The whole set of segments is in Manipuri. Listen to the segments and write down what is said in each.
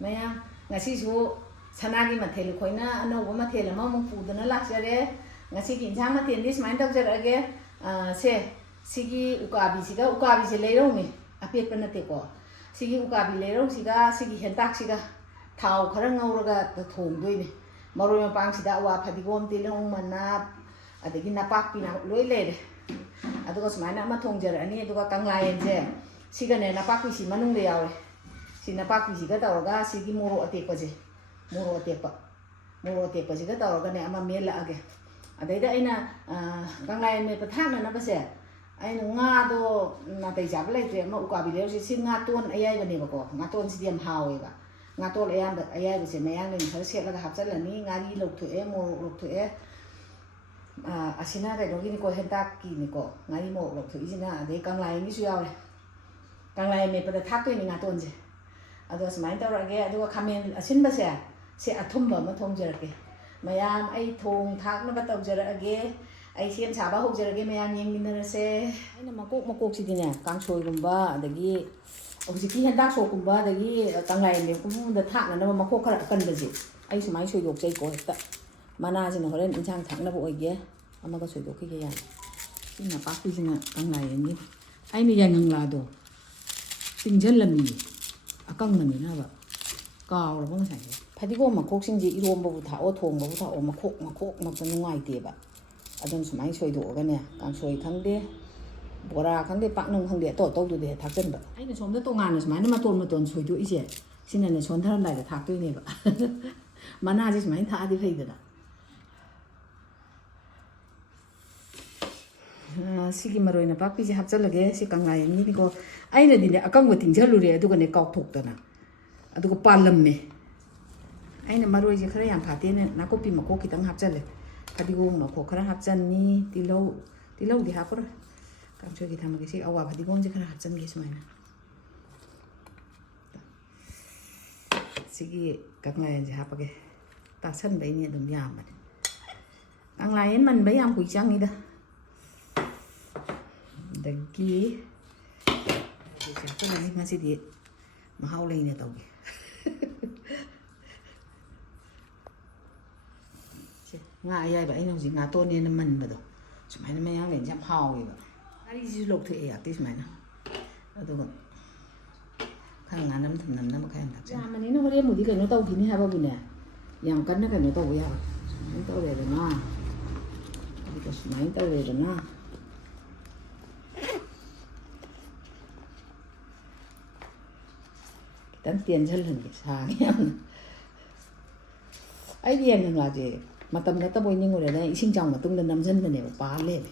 Maya ngasisu sanagi mathel khoina anoba mathel ama mu pudana laksare ngasi ki injang mathel dis main tawjarage se sigi ukabi se leiro me apek pa nate ko sigi ukabi leiro siga sigi hentak siga thau khara ngauraga thong doine maroi mapang sida wa phadigom tilong manna adagi napak pina loi lere aduga sumaina ama thongjarani aduga kanglayen je siga ne napak pi si manung de yawe si napak pi siga tawraga sigi moro atek pa je moro atek pa siga tawraga ne ama mela age adaida aina kanglayen me pathana na base aina nga do na tai jab laite ama ukabi leiro si singna ton ayai bane bako nga ton si diam hawe ba nga tol ayai base mayang ne khar setlaga hapchalani ngari lokthoe moro lokthoe asina kai dogi ni ko hentak ki ni ko ngari mo loktho isina ade kanglai ni su yawe kanglai me pada thak toi ni nga ton je ado smain tawrage ado khamen asin base se athumba ma thongjarake mayam ai thong thak na ba tawjarage ai sem chaba hokjarage mayam yengminarase aina makok sidine kangsoi gumba adagi hojiki hentak so gumba adagi kanglai me kumda thak na ba makok khara kan baje ai sumai soi dok jai ko hekta mana jina horen injang thakna bo oige amaga soi dok ke ya ina pakpi jina kanglai ni ai mi yang ngla do tingjan lami akang mani na ba kaw ro bang sai phadigo makok singji iromba bu tha o thongba bu tha o makok mak nungai te ba adon sumai soi do ga ne kang soi khangde bora khangde paknung khangde to du de thakjan ba ai na somda tongan sumai na maton soi do ise sina ne son tharam lai da thak toi ne ba mana ji sumai tha adi phei da sigi maroi na pakpi ji hapchalage si kanglai ni ko aina dine akang go tingjalure aduga ne kauk thok tana aduga palamme aina maroi ji khara yam phate ne nakopi makok kitang hapchale phadigo makok khara hapchanni tilau di hapur kamcho ki thamage si awa phadigo ji khara hapchan ge sumaina sigi kanglai ji hapage ta san bai ni dum yam ba kanglai man bai yam kui chang ni da dagi siapa lagi masih di mahal lainnya tau nga ayai ba ino ji nga to ne na man ba do sumai na mayang len jam haw ba ari ji lok the ya ti sumai na ado ko khang nga nam tham nam khayan tak ja mani no hore mudi kai no tau thini ha ba bu ne yang kan na kai no tau ya tau le na ari ko sumai tau le na dan tiền chân lần sáng em ai đi em là gì mà tầm đó tao bôi những người này sinh chồng mà tung lên nằm dân này phá lên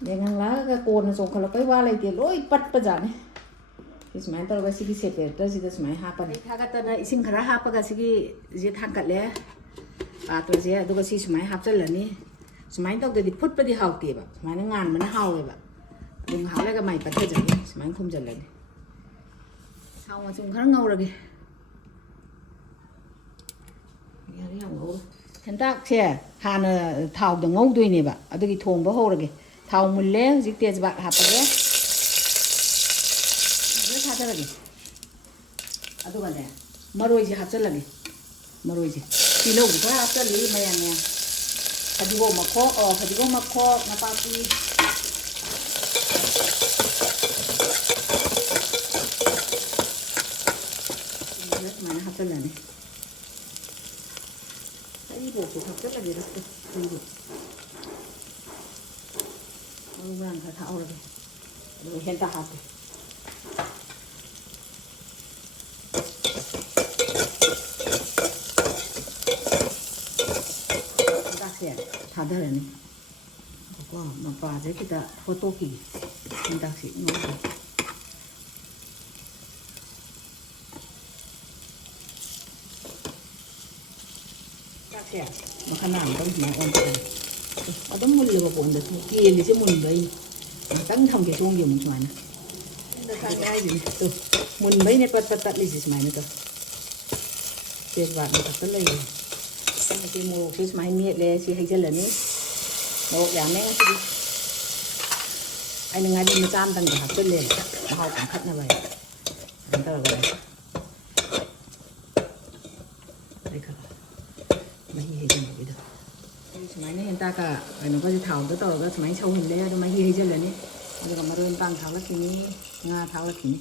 để ngang lá cái cồn nó xong kalau cái va lại tiền lối bắt bây giờ này thì mấy tao cái gì xếp tới gì đó mấy hấp này thằng cái tao này sinh khá hấp cái gì thằng cái lẽ tôi gì đó cái gì mấy hấp chân lần ní mấy tao cái đi phút bây đi học tiền vậy mấy nó ngàn mà nó hao vậy đừng hao lại cái mày bắt tới giờ mấy không giờ lần hao chung khá ngầu rồi kìa hentak xe hàn thảo được ngầu đuôi này bà ở đây thùng bao hậu rồi kìa thảo một lé dịch tiền bạc hạt cái rất thà cho kìa ở đây này maroi gì hạt cho kìa maroi gì thì lâu cũng hạt cho lý mày nè phải đi gom mà kho mà papi mana hapal lah ni. Tadi buku hapal lagi dah tu. Tunggu. Orang dah tahu lagi. Lalu hentak hapal. Hentak siapa? Ada lah ni. Wah, nampak aja kita foto ki. Hentak sih. Makanan kan cuma orang ada mulu apa pun dah kian ni semun bayi tang tham ke sung yang macam mana dah tak ada je tu mun bayi ni pat ni sis mana tu sebab ni tak terlai sama si mu sis mai ni le si hai jalan ni mau yang ni kan si ai ngadi macam tang dah terlai mau kan kat na bayi antara bayi ꯍꯦꯟꯇꯥꯛꯀ ꯀꯩꯅꯣꯒꯁꯦ ꯊꯥꯎꯗ ꯇꯧꯔꯒ ꯁꯨꯃꯥꯏꯅ ꯁꯧꯍꯜꯂꯦ ꯑꯗꯨ ꯃꯍꯤ ꯍꯩꯖꯤꯜꯂꯅꯤ ꯑꯗꯨꯒ ꯃꯔꯣꯏ ꯃꯄꯥꯡ ꯊꯥꯛꯂꯛꯈꯤꯅꯤ ꯉꯥ ꯊꯥꯛꯂꯛꯈꯤꯅꯤ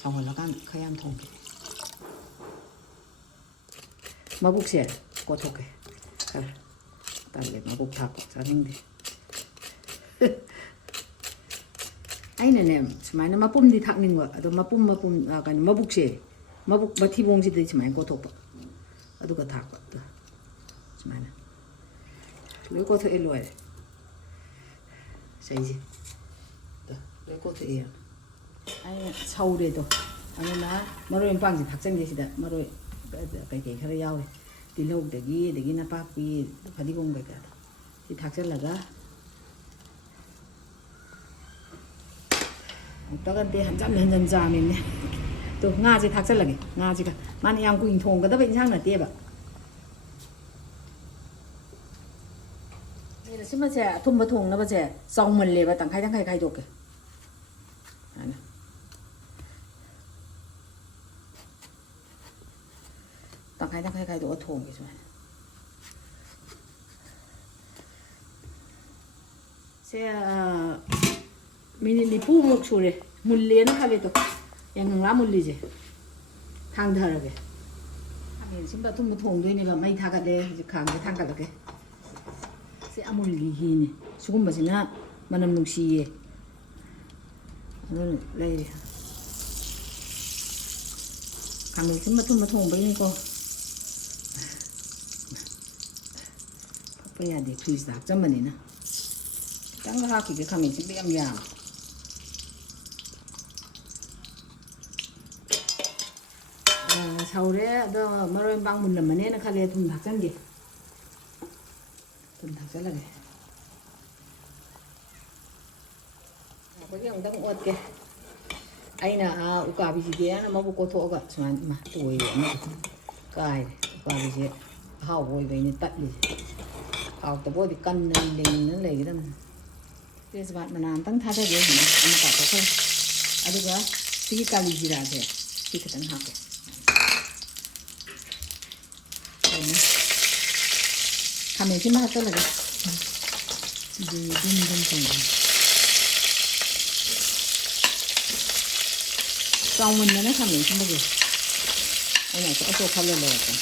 ꯁꯧꯍꯜꯂꯀꯥꯟꯗ ꯈꯔ ꯌꯥꯝ ꯊꯣꯡꯒꯦ ꯃꯕꯨꯛꯁꯦ ꯀꯣꯊꯣꯛꯀꯦ ꯈꯔ ꯇꯜꯂꯦ ꯃꯕꯨꯛ ꯊꯥꯛꯄ ꯆꯥꯅꯤꯡꯗꯦ ꯑꯩꯅꯅꯦ ꯁꯨꯃꯥꯏꯅ ꯃꯄꯨꯝꯗꯤ ꯊꯥꯛꯅꯤꯡꯕ ꯑꯗꯣ ꯃꯄꯨꯝ ꯀꯩꯅꯣ ꯃꯕꯨꯛꯁꯦ ꯃꯕꯨꯛ ꯃꯊꯤꯕꯣꯡꯁꯤꯗꯩ ꯁꯨꯃꯥꯏꯅ ꯀꯣꯊꯣꯛꯄ ꯑꯗꯨꯒ ꯊꯥꯛꯄ ꯁꯨꯃꯥꯏꯅ ꯂꯣꯏ ꯀꯣꯊꯣꯛꯑꯦ ꯂꯣꯏꯔꯦ ꯆꯩꯁꯦ ꯂꯣꯏ ꯀꯣꯊꯣꯛꯑꯦ ꯑꯩꯅ ꯁꯧꯔꯦꯗꯣ ꯑꯗꯨꯅ ꯃꯔꯣꯏ ꯃꯄꯥꯡꯁꯦ ꯊꯥꯛꯆꯟꯒꯦ ꯁꯤꯗ ꯃꯔꯣꯏ ꯀꯩꯀꯩ ꯈꯔ ꯌꯥꯎꯔꯤ ꯇꯤꯜꯍꯧꯗꯒꯤ ꯑꯗꯒꯤ ꯅꯄꯥꯛꯄꯤ ꯐꯗꯤꯒꯣꯝ ꯀꯩꯀꯥꯗꯣ ꯁꯤ ꯊꯥꯛꯆꯜꯂꯒ ꯑꯃꯨꯛꯇꯒꯗꯤ ꯍꯟꯖꯟ ꯆꯥꯃꯤꯅꯦ ꯇꯣ ꯉꯥꯁꯦ ꯊꯥꯛꯆꯜꯂꯒꯦ ꯉꯥꯁꯤꯒ ꯃꯥꯅ ꯌꯥꯝ ꯀꯨꯏꯅ ꯊꯣꯡꯒꯗꯕ ꯏꯟꯁꯥꯡ ꯅꯠꯇꯦꯕ ꯁꯤꯃꯁꯦ ꯑꯊꯨꯝꯕ ꯊꯣꯡꯅꯕꯁꯦ ꯆꯥꯎꯃꯜꯂꯦꯕ ꯇꯪꯈꯥꯏ ꯈꯥꯏꯗꯣꯛꯀꯦ ꯑꯗꯨꯃꯥꯏꯅ ꯇꯪꯈꯥꯏ ꯈꯥꯏꯗꯣꯛꯑ ꯊꯣꯡꯒꯦ ꯁꯨꯃꯥꯏꯅ ꯁꯦ ꯃꯤꯅꯤꯠ 40ꯃꯨꯛ ꯁꯨꯔꯦ ꯃꯨꯜꯂꯦꯅ ꯈꯜꯂꯦꯗꯣ ꯌꯥꯏꯉꯪꯂꯥ ꯃꯨꯜꯂꯤꯁꯦ ꯊꯥꯡꯊꯔꯒꯦ ꯈꯥꯃꯦꯟꯁꯤꯟꯕ ꯑꯊꯨꯝꯕ ꯊꯣꯡꯗꯣꯏꯅꯦꯕ ꯃꯩ ꯊꯥꯒꯠꯂꯦ ꯍꯧꯖꯤꯛ ꯈꯥꯡꯁꯦ ꯊꯥꯡꯒꯠꯂꯒꯦ ꯁꯤ ꯑꯃꯨꯜꯒꯤ ꯘꯤꯅꯦ ꯁꯤꯒꯨꯝꯕꯁꯤꯅ ꯃꯅꯝ ꯅꯨꯡꯁꯤꯌꯦ ꯑꯗꯨꯅ ꯂꯩꯔꯦ ꯈꯥꯃꯦꯟꯁꯤꯟꯕ ꯑꯊꯨꯝꯕ ꯊꯣꯡꯕꯩꯅꯤꯀꯣ ꯐꯛꯄ ꯌꯥꯗꯦ ꯐ꯭ꯔꯤꯖꯇ ꯍꯥꯞꯆꯟꯕꯅꯤꯅ ꯈꯤꯇꯪꯒ ꯍꯥꯞꯈꯤꯒꯦ ꯈꯥꯃꯦꯟꯁꯤꯟꯕ ꯌꯥꯝ ꯌꯥꯝꯃꯦ ꯁꯧꯔꯦ ꯑꯗꯣ ꯃꯔꯣꯏ ꯃꯄꯥꯡ ꯃꯨꯜꯂꯝꯃꯅꯦꯅ ꯈꯜꯂꯦ ꯊꯨꯝ ꯊꯥꯛꯆꯟꯒꯦ ꯊꯨꯝ ꯊꯥꯛꯆꯜꯂꯒꯦ ꯑꯩꯈꯣꯏꯒꯤ ꯑꯃꯨꯛꯇꯪ ꯑꯣꯠꯀꯦ ꯑꯩꯅ ꯎꯀꯥꯕꯤꯁꯤꯗꯤꯅ ꯃꯕꯨꯛ ꯀꯣꯊꯣꯛꯑꯒ ꯁꯨꯃꯥꯏꯅ ꯇꯣꯏꯔꯦ ꯑꯃꯗ ꯀꯥꯏꯔꯦ ꯎꯀꯥꯕꯤꯁꯦ ꯑꯍꯥꯎꯕ ꯑꯣꯏꯕꯩꯅꯦ ꯇꯠꯂꯤꯁꯦ ꯍꯥꯎꯇꯕ ꯑꯣꯏꯗꯤ ꯀꯟꯅ ꯂꯤꯡꯅ ꯂꯩꯒꯗꯕꯅꯤ ꯇꯦꯖꯄꯥꯠ ꯃꯅꯥ ꯑꯝꯇꯪ ꯊꯥꯗꯒꯦ ꯑꯃ ꯀꯥꯞꯊꯣꯛꯈ꯭ꯔꯦ ꯑꯗꯨꯒ ꯁꯤꯒꯤ ꯀꯥꯂꯤ ꯖꯤꯔꯥꯁꯦ ꯁꯤ ꯈꯤꯇꯪ ꯍꯥꯞꯄꯦ ꯈꯥꯃꯦꯟꯁꯤꯟꯕ ꯍꯥꯞꯆꯜꯂꯒꯦ ꯑꯗꯨꯝ ꯊꯣꯡꯒꯦ ꯆꯥꯎꯃꯟꯗꯅ ꯈꯥꯃꯦꯟꯁꯤꯟꯕꯁꯦ ꯑꯩꯅ ꯑꯆꯧ ꯈꯜꯂ ꯂꯩꯔꯛꯄꯅꯦ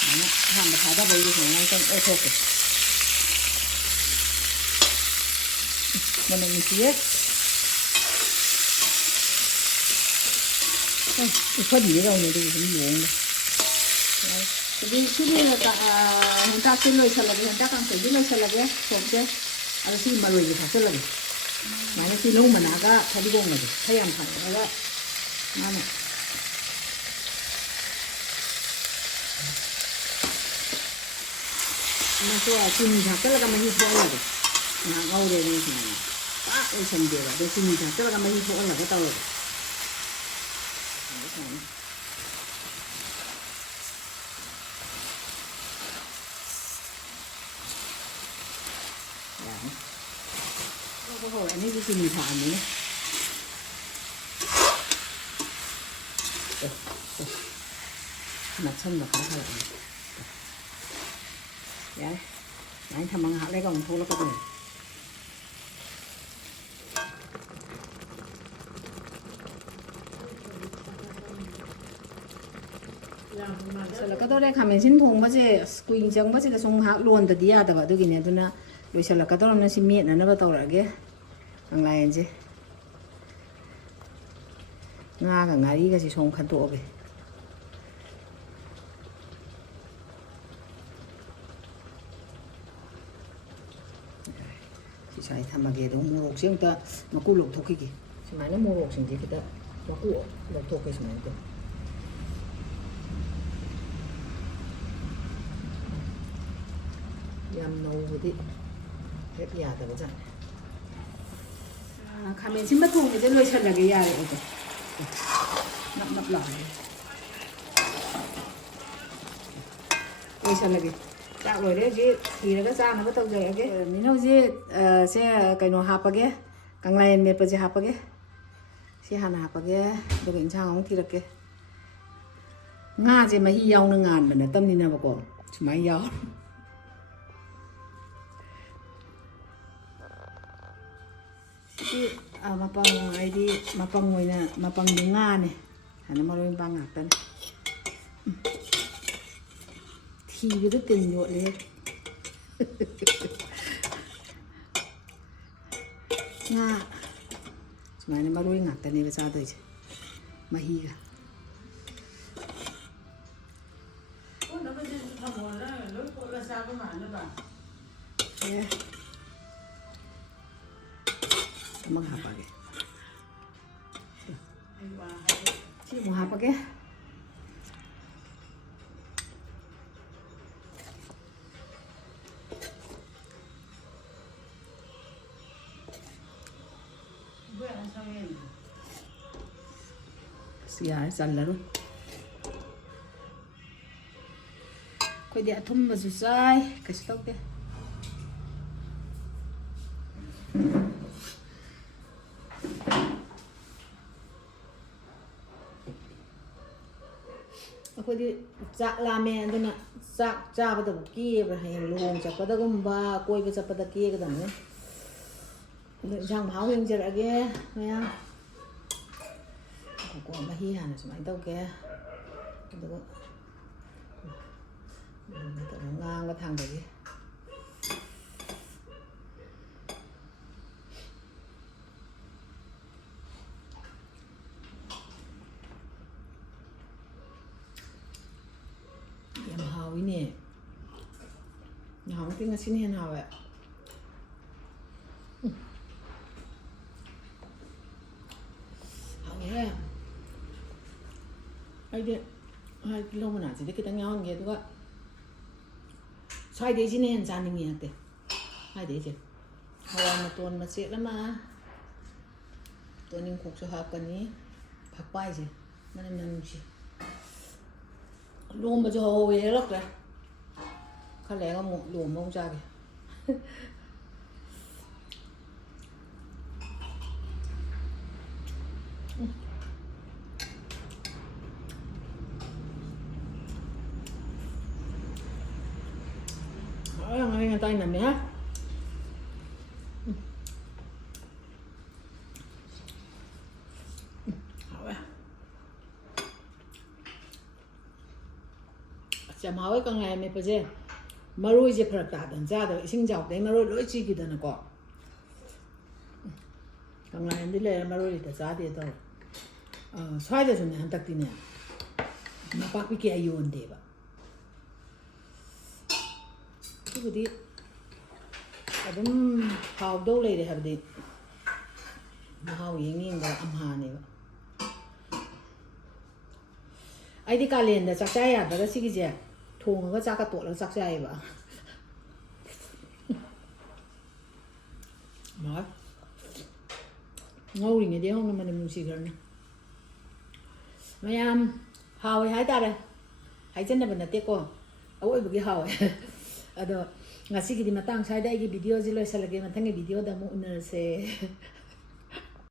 ꯁꯨꯃꯥꯏꯅ ꯑꯍꯥꯟꯕ ꯊꯥꯗꯕꯩꯗꯤ ꯁꯨꯃꯥꯏꯅ ꯑꯝꯇꯪ ꯑꯣꯠꯊꯣꯛꯀꯦ ꯃꯅꯝ ꯅꯨꯡꯁꯤꯌꯦ ꯎꯐꯗꯤꯌꯦ ꯇꯧꯅꯤ ꯑꯗꯨꯒꯤ ꯁꯨꯝ ꯌꯦꯡꯉꯦ ꯁꯤꯗꯤ ꯍꯦꯟꯇꯥꯛꯁꯦ ꯂꯣꯏꯁꯜꯂꯒꯦ ꯍꯦꯟꯇꯥꯛ ꯀꯥꯡꯁꯣꯏꯁꯦ ꯂꯣꯏꯁꯜꯂꯒꯦ ꯊꯣꯡꯁꯦ ꯑꯗꯣ ꯁꯤ ꯃꯔꯣꯏꯁꯦ ꯊꯥꯛꯆꯜꯂꯒꯦ ꯁꯨꯃꯥꯏꯅ ꯇꯤꯜꯍꯧ ꯃꯅꯥꯒ ꯐꯗꯤꯒꯣꯝꯒꯁꯦ ꯈꯔ ꯌꯥꯝ ꯊꯥꯛꯑꯒ ꯃꯥꯅ ꯆꯤꯅꯤ ꯊꯥꯛꯆꯜꯂꯒ ꯃꯍꯤ ꯊꯣꯛꯍꯜꯂꯒꯦ ꯉꯥꯏꯍꯥꯛ ꯉꯧꯔꯦꯅꯦ ꯁꯨꯃꯥꯏꯅ ꯄꯥꯛ ꯑꯣꯏꯁꯟꯗꯦꯕ ꯑꯗꯣ ꯆꯤꯅꯤ ꯊꯥꯛꯆꯜꯂꯒ ꯃꯍꯤ ꯊꯣꯛꯍꯜꯂꯒ ꯇꯧꯔꯒꯦ ꯁꯨꯃꯥꯏꯅ ꯌꯥꯅꯤ ꯍꯧꯔꯛꯑꯅꯤ ꯑꯩꯁꯦ ꯆꯤꯅꯤ ꯊꯥꯛꯑꯅꯤꯅ ꯅꯞꯁꯟꯕ ꯈꯔ ꯍꯧꯔꯛꯑꯅꯤ ꯌꯥꯔꯦ ꯁꯨꯃꯥꯏꯅ ꯊꯝꯃ ꯉꯥꯏꯍꯥꯛ ꯂꯩꯔꯒ ꯑꯃꯨꯛ ꯊꯣꯛꯂꯛꯀꯗꯣꯏꯅꯤ ꯂꯣꯏꯁꯜꯂꯛꯀꯗꯧꯔꯦ ꯈꯥꯃꯦꯟꯁꯤꯟ ꯊꯣꯡꯕꯁꯦ ꯑꯁ ꯀꯨꯏꯅ ꯆꯪꯕꯁꯤꯗ ꯁꯨꯝ ꯉꯥꯏꯍꯥꯛ ꯂꯣꯟꯗꯗꯤ ꯌꯥꯗꯕ ꯑꯗꯨꯒꯤꯅꯦ ꯑꯗꯨꯅ ꯂꯣꯏꯁꯜꯂꯛꯀꯗꯧꯔꯕꯅꯤꯅ ꯁꯤ ꯃꯦꯠꯅꯅꯕ ꯇꯧꯔꯛꯑꯒꯦ ꯀꯪꯂꯥꯌꯦꯟꯁꯦ ꯉꯥꯒ ꯉꯥꯔꯤꯒꯁꯦ ꯁꯣꯝ ꯈꯟꯇꯣꯛꯑꯒꯦ ꯁꯤ ꯁ꯭ꯋꯥꯏ ꯊꯝꯃꯒꯦ ꯑꯗꯨꯝ ꯃꯣꯔꯣꯛꯁꯦ ꯑꯃꯨꯛꯇ ꯃꯀꯨ ꯂꯧꯊꯣꯛꯈꯤꯒꯦ ꯁꯨꯃꯥꯏꯅ ꯃꯣꯔꯣꯛꯁꯤꯡꯁꯦ ꯈꯤꯇ ꯃꯀꯨ ꯂꯧꯊꯣꯛꯀꯦ ꯁꯨꯃꯥꯏꯅ ꯇꯧ ꯌꯥꯝ ꯅꯧꯕꯗꯤ ꯍꯦꯛ ꯌꯥꯗꯕꯖꯥꯠꯅꯤ ꯈꯥꯃꯦꯟꯁꯤꯟꯕ ꯊꯣꯡꯕꯁꯦ ꯂꯣꯏꯁꯜꯂꯒꯦ ꯌꯥꯔꯦ ꯑꯩꯗꯣ ꯅꯞ ꯅꯞ ꯂꯥꯎꯔꯦ ꯂꯣꯏꯁꯜꯂꯒꯦ ꯆꯥꯛ ꯂꯣꯏꯔꯦ ꯍꯧꯖꯤꯛ ꯊꯤꯔꯒ ꯆꯥꯅꯕ ꯇꯧꯖꯔꯛꯑꯒꯦ ꯃꯤꯅ ꯍꯧꯖꯤꯛ ꯁꯦ ꯀꯩꯅꯣ ꯍꯥꯞꯄꯒꯦ ꯀꯪꯂꯥꯌꯦꯟ ꯃꯦꯠꯄꯁꯦ ꯍꯥꯞꯄꯒꯦ ꯁꯤ ꯍꯥꯟꯅ ꯍꯥꯞꯄꯒꯦ ꯑꯗꯨꯒ ꯏꯟꯁꯥꯡ ꯑꯃꯨꯛ ꯊꯤꯔꯛꯀꯦ ꯉꯥꯁꯦ ꯃꯍꯤ ꯌꯥꯎꯅ ꯉꯥꯟꯕ ꯅꯠꯇꯕꯅꯤꯅꯕꯀꯣ ꯁꯨꯃꯥꯏꯅ ꯌꯥꯎ ꯁꯤ ꯃꯄꯪ ꯍꯥꯏꯗꯤ ꯃꯄꯪ ꯑꯣꯏꯅ ꯃꯄꯪꯗꯤ ꯉꯥꯅꯦ ꯍꯥꯏꯅ ꯃꯔꯣꯏ ꯃꯄꯥꯡ ꯉꯥꯛꯇꯅꯤ ꯊꯤꯕꯗ ꯇꯤꯟ ꯌꯣꯠꯂꯦ ꯉꯥ ꯁꯨꯃꯥꯏꯅ ꯃꯔꯣꯏ ꯉꯥꯛꯇꯅꯦꯕ ꯆꯥꯗꯣꯏꯁꯦ ꯃꯍꯤꯒ ꯑꯃꯒ ꯍꯥꯞꯄꯒꯦ ꯁꯤ ꯑꯃꯨꯛ ꯍꯥꯞꯄꯒꯦ ꯌꯥꯔꯦ ꯆꯜꯂꯔꯣꯏ ꯑꯩꯈꯣꯏꯗꯤ ꯑꯊꯨꯝꯕꯁꯨ ꯆꯥꯏ ꯀꯩꯁꯨ ꯇꯧꯗꯦ ꯑꯩꯈꯣꯏꯗꯤ ꯆꯥꯛ ꯂꯥꯝꯃꯦ ꯑꯗꯨꯅ ꯆꯥꯛ ꯆꯥꯕꯗꯕꯨ ꯀꯦꯕ꯭ꯔꯥ ꯍꯌꯦꯡ ꯂꯨꯍꯣꯡ ꯆꯠꯄꯗꯒꯨꯝꯕ ꯀꯣꯏꯕ ꯆꯠꯄꯗ ꯀꯦꯒꯗꯕꯅꯤ ꯑꯗꯣ ꯏꯟꯁꯥꯡ ꯃꯍꯥꯎ ꯌꯦꯡꯖꯔꯛꯑꯒꯦ ꯃꯌꯥꯝ ꯀꯣ ꯃꯍꯤ ꯍꯥꯟꯅ ꯁꯨꯃꯥꯏꯅ ꯇꯧꯒꯦ ꯑꯗꯨꯒ ꯉꯥꯡꯒ ꯊꯥꯡꯗꯒꯦ ꯌꯥꯝ ꯍꯥꯎꯋꯤꯅꯦ ꯅꯍꯥꯟꯃꯨꯛꯀꯤ ꯉꯁꯤꯅ ꯍꯦꯟꯅ ꯍꯥꯎꯋꯦ ꯍꯥꯎꯋꯦ ꯑꯩꯗꯤ ꯇꯤꯜꯍꯧ ꯃꯅꯥꯁꯤꯗꯤ ꯈꯤꯇꯪ ꯌꯥꯎꯍꯟꯒꯦ ꯑꯗꯨꯒ ꯁ꯭ꯋꯥꯏꯗꯩꯁꯤꯅ ꯍꯦꯟꯅ ꯆꯥꯅꯤꯡꯉꯤ ꯅꯠꯇꯦ ꯁ꯭ꯋꯥꯏꯗꯩꯁꯦ ꯍꯋꯥꯏ ꯃꯇꯣꯟ ꯃꯆꯦꯠ ꯑꯃ ꯇꯣꯅꯤꯡꯈꯣꯛꯁꯨ ꯍꯥꯞꯀꯅꯤ ꯐꯛꯄꯥꯏꯁꯦ ꯃꯅꯝ ꯅꯨꯡꯁꯤ ꯂꯣꯝꯕꯁꯨ ꯍꯧꯍꯧꯋꯦ ꯍꯦꯜꯂꯛꯇ꯭ꯔꯦ ꯈꯔ ꯂꯩꯔꯒ ꯑꯃꯨꯛ ꯂꯣꯝꯕ ꯑꯃꯨꯛ ꯆꯥꯒꯦ Ngari ngatain nami ha. Chả máu ấy con ngày mày phải gì mà ruồi gì phải đặt đằng ra rồi sinh dọc đấy mà ruồi lỗi chi kỳ đằng nào cọ con ngày đi lên mà ruồi thì ra đi đâu xoay ra rồi anh tắc tin nè mà bác bị kia yêu anh đấy 그디 ꯑꯗꯨꯝ ꯍꯥꯎꯗꯧ ꯂꯩꯔꯦ ꯍꯥꯏꯕꯗꯤ ꯃꯍꯥꯎ ꯌꯦꯡꯅꯤꯡꯕ ꯑꯝꯍꯥꯅꯦꯕ ꯑꯩꯗꯤ ꯀꯥꯂꯦꯟꯗ ꯆꯥꯛ ꯆꯥ ꯌꯥꯗ꯭ꯔꯒ ꯁꯤꯒꯤꯁꯦ ꯊꯣꯡꯉꯒ ꯆꯥꯛꯀ ꯇꯣꯠꯂꯒ ꯆꯥꯛ ꯆꯥꯏꯌꯦꯕ ꯉꯧꯔꯤꯉꯩꯗꯤ ꯍꯧꯅ ꯃꯅꯝ ꯅꯨꯡꯁꯤꯈ꯭ꯔꯅꯤ ꯃꯌꯥꯝ ꯍꯥꯎꯋꯦ ꯍꯥꯏꯇꯥꯔꯦ ꯍꯥꯏꯖꯟꯅꯕ ꯅꯠꯇꯦꯀꯣ ꯑꯋꯣꯏꯕꯒꯤ ꯍꯥꯎꯋꯦ ꯑꯗꯣ ꯉꯁꯤꯒꯤꯗꯤ ꯃꯇꯥꯡ ꯁ꯭ꯋꯥꯏꯗ ꯑꯩꯒꯤ ꯚꯤꯗꯤꯑꯣꯁꯤ ꯂꯣꯏꯁꯤꯜꯂꯒꯦ ꯃꯊꯪꯒꯤ ꯚꯤꯗꯤꯑꯣꯗ ꯑꯃꯨꯛ ꯎꯅꯔꯁꯦ